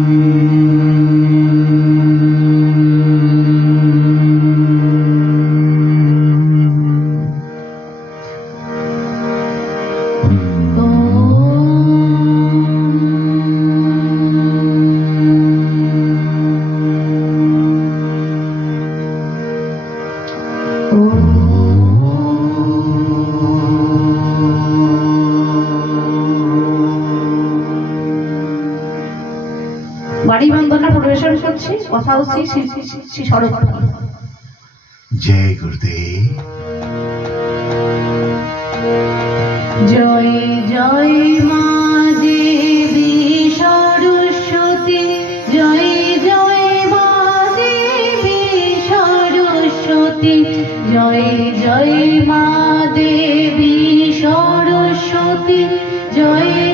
Oh. বাঁশি বন্দনা কথা হচ্ছে শ্রী শরৎ জয় গুরুদেব। জয় জয় মা দেবী সরস্বতী। জয় জয় মা দেবী সরস্বতী। জয় জয় মা দেবী সরস্বতী। জয়